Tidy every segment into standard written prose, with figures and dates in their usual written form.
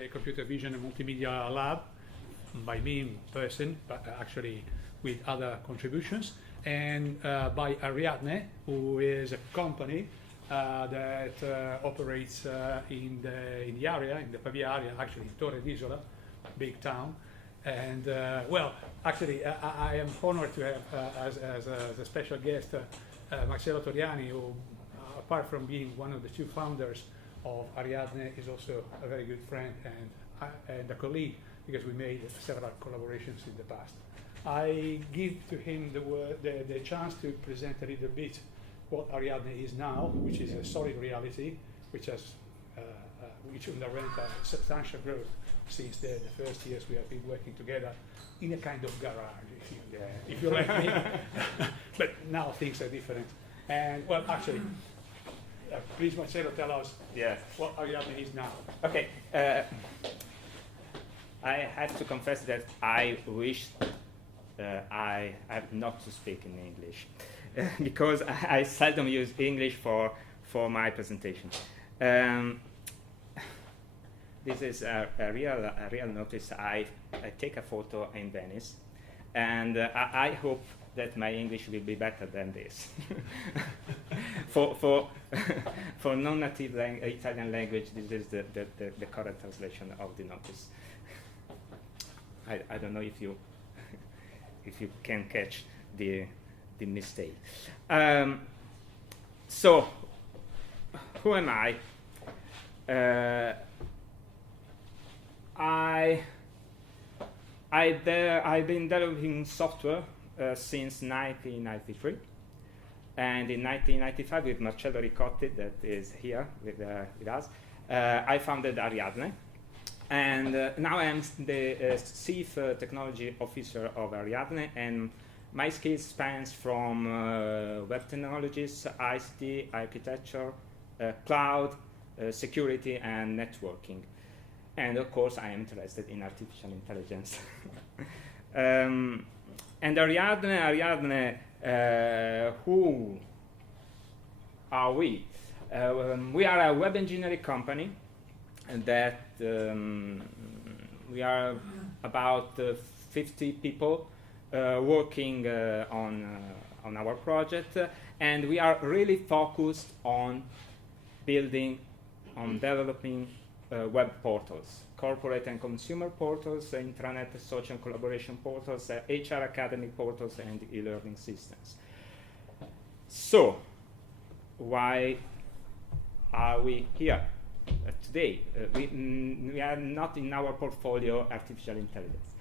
the Computer Vision and Multimedia Lab, by me in person, but actually with other contributions, and by Ariadne, who is a company that operates in the area, in the Pavia area, actually in Torriani, big town. And well, actually, I am honored to have as a special guest Marcello Torriani, who, apart from being one of the two founders of Ariadne, is also a very good friend and a colleague, because we made several collaborations in the past. I give to him the chance to present a little bit what Ariadne is now, which is a solid reality, which underwent a substantial growth since the first years we have been working together in a kind of garage, if you like me. But now things are different. And well, actually, please, Marcello, tell us what Ariadne is now. Okay. I have to confess that I wish I have not to speak in English because I seldom use English for my presentation. This is a real notice. I take a photo in Venice, and I hope that my English will be better than this. for non-native Italian language, this is the correct translation of the notice. I don't know if you can catch the mistake. So, who am I? I've been developing software since 1993, and in 1995 with Marcello Ricotti, that is here with us, I founded Ariadne. And now I'm the Chief Technology Officer of Ariadne, and my skills spans from web technologies, ICT, architecture, cloud, security, and networking. And of course, I am interested in artificial intelligence. And Ariadne, who are we? We are a web engineering company that we are about 50 people working on our project, and we are really focused on developing web portals, corporate and consumer portals, intranet social collaboration portals, HR academic portals, and e-learning systems. So, why are we here today? We are not in our portfolio artificial intelligence.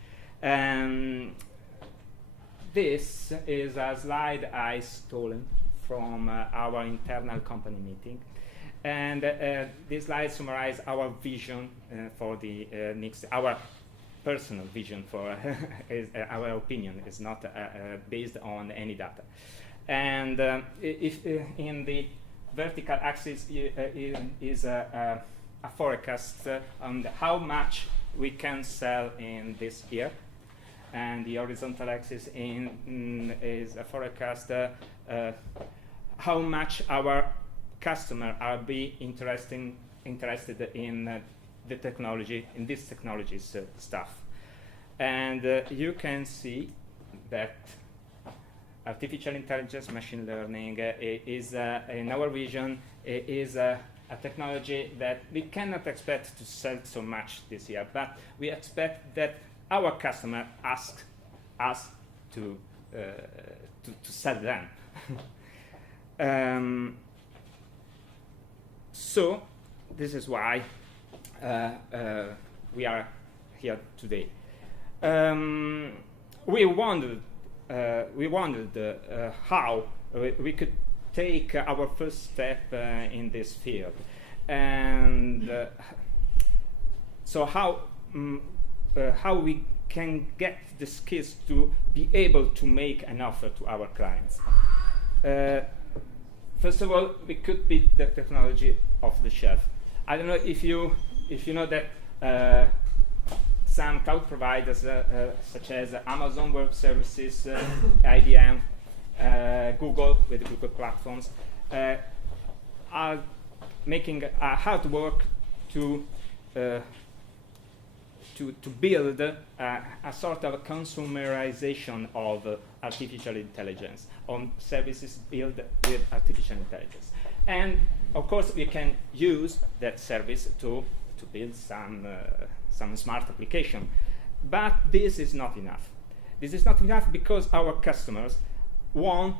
This is a slide I stolen from our internal company meeting. And this slide summarizes our vision for the next, our personal vision for our opinion is not based on any data. And if in the vertical axis is a forecast on how much we can sell in this year, and the horizontal axis is a forecast how much our customers are interested in the technology, in this technology's stuff. And you can see that artificial intelligence, machine learning is, in our vision, is a technology that we cannot expect to sell so much this year, but we expect that our customer ask us to sell them. So this is why we are here today. We wondered how we could take our first step in this field, and so how we can get the skills to be able to make an offer to our clients. First of all, we could be the technology off the shelf. I don't know if you know that some cloud providers such as Amazon Web Services, IBM, Google with Google platforms are making hard work to to build a sort of consumerization of artificial intelligence on services built with artificial intelligence. And of course, we can use that service to build some smart application. But this is not enough. This is not enough because our customers want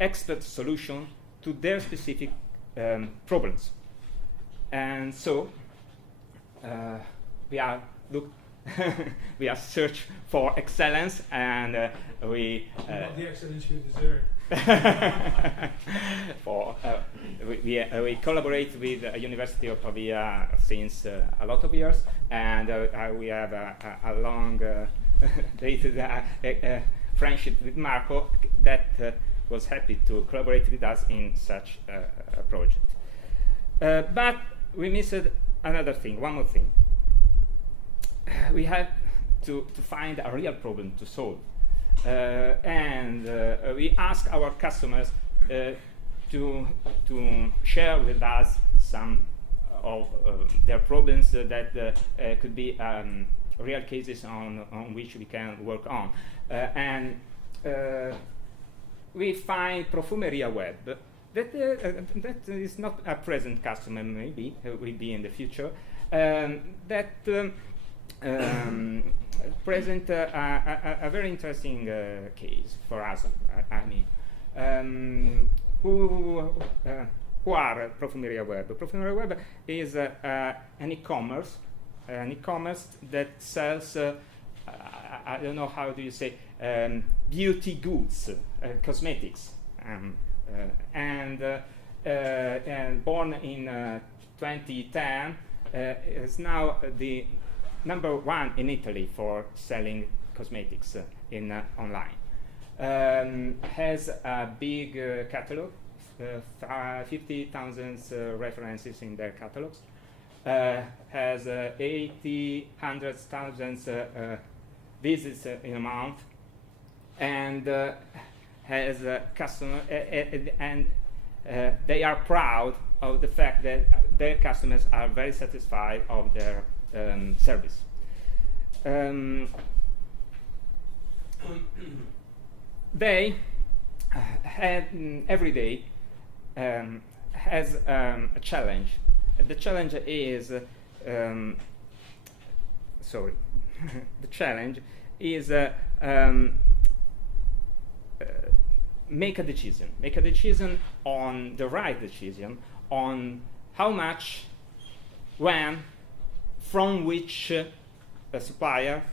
expert solution to their specific problems. And so we are we are search for excellence, and we not the excellence you deserve. We collaborate with the University of Pavia since a lot of years, and we have a long dated friendship with Marco that was happy to collaborate with us in such a project. But we missed another thing, one more thing. We have to find a real problem to solve. And we ask our customers to share with us some of their problems that could be real cases on which we can work on. And we find Profumeria Web that is not a present customer, maybe will be in the future, that present a very interesting case for us. I mean, who are Profumeria Web? Profumeria Web is an e-commerce that sells I don't know how do you say beauty goods, cosmetics, and born in 2010 is now the #1 in Italy for selling cosmetics in online. Has a big catalog, 50,000 references in their catalogs. Has 100,000 visits in a month, and has a customer, and they are proud of the fact that their customers are very satisfied of their service. They had every day has a challenge. The challenge is sorry. The challenge is make a decision on the right decision on how much, when, from which supplier,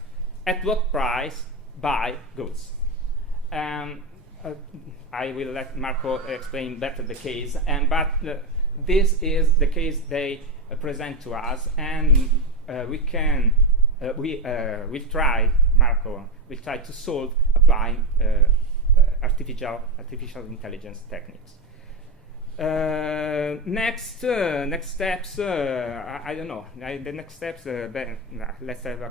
at what price buy goods. I will let Marco explain better the case, but this is the case they present to us, and we can we'll try to solve applying artificial intelligence techniques. Next steps, I don't know. The next steps, let's have a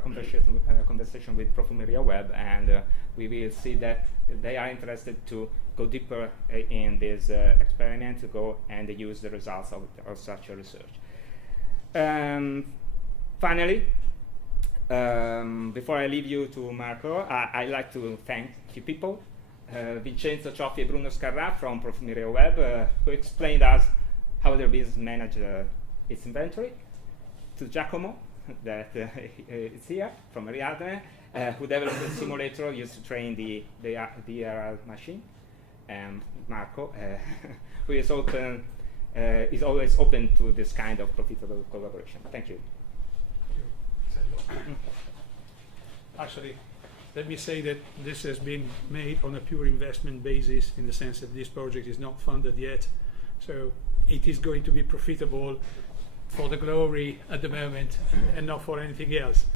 conversation with Profumeria Web, and we will see that they are interested to go deeper in this experiment, to go and use the results of such a research. Finally, before I leave you to Marco, I'd like to thank a few people. Vincenzo Cioffi and Bruno Scarra from Profumeria Web, who explained us how their business manage its inventory. To Giacomo, that is here, from Ariadne, who developed a simulator used to train the DRL machine. And Marco, who is always open to this kind of profitable collaboration. Thank you. Actually, let me say that this has been made on a pure investment basis, in the sense that this project is not funded yet. So it is going to be profitable for the glory at the moment and not for anything else.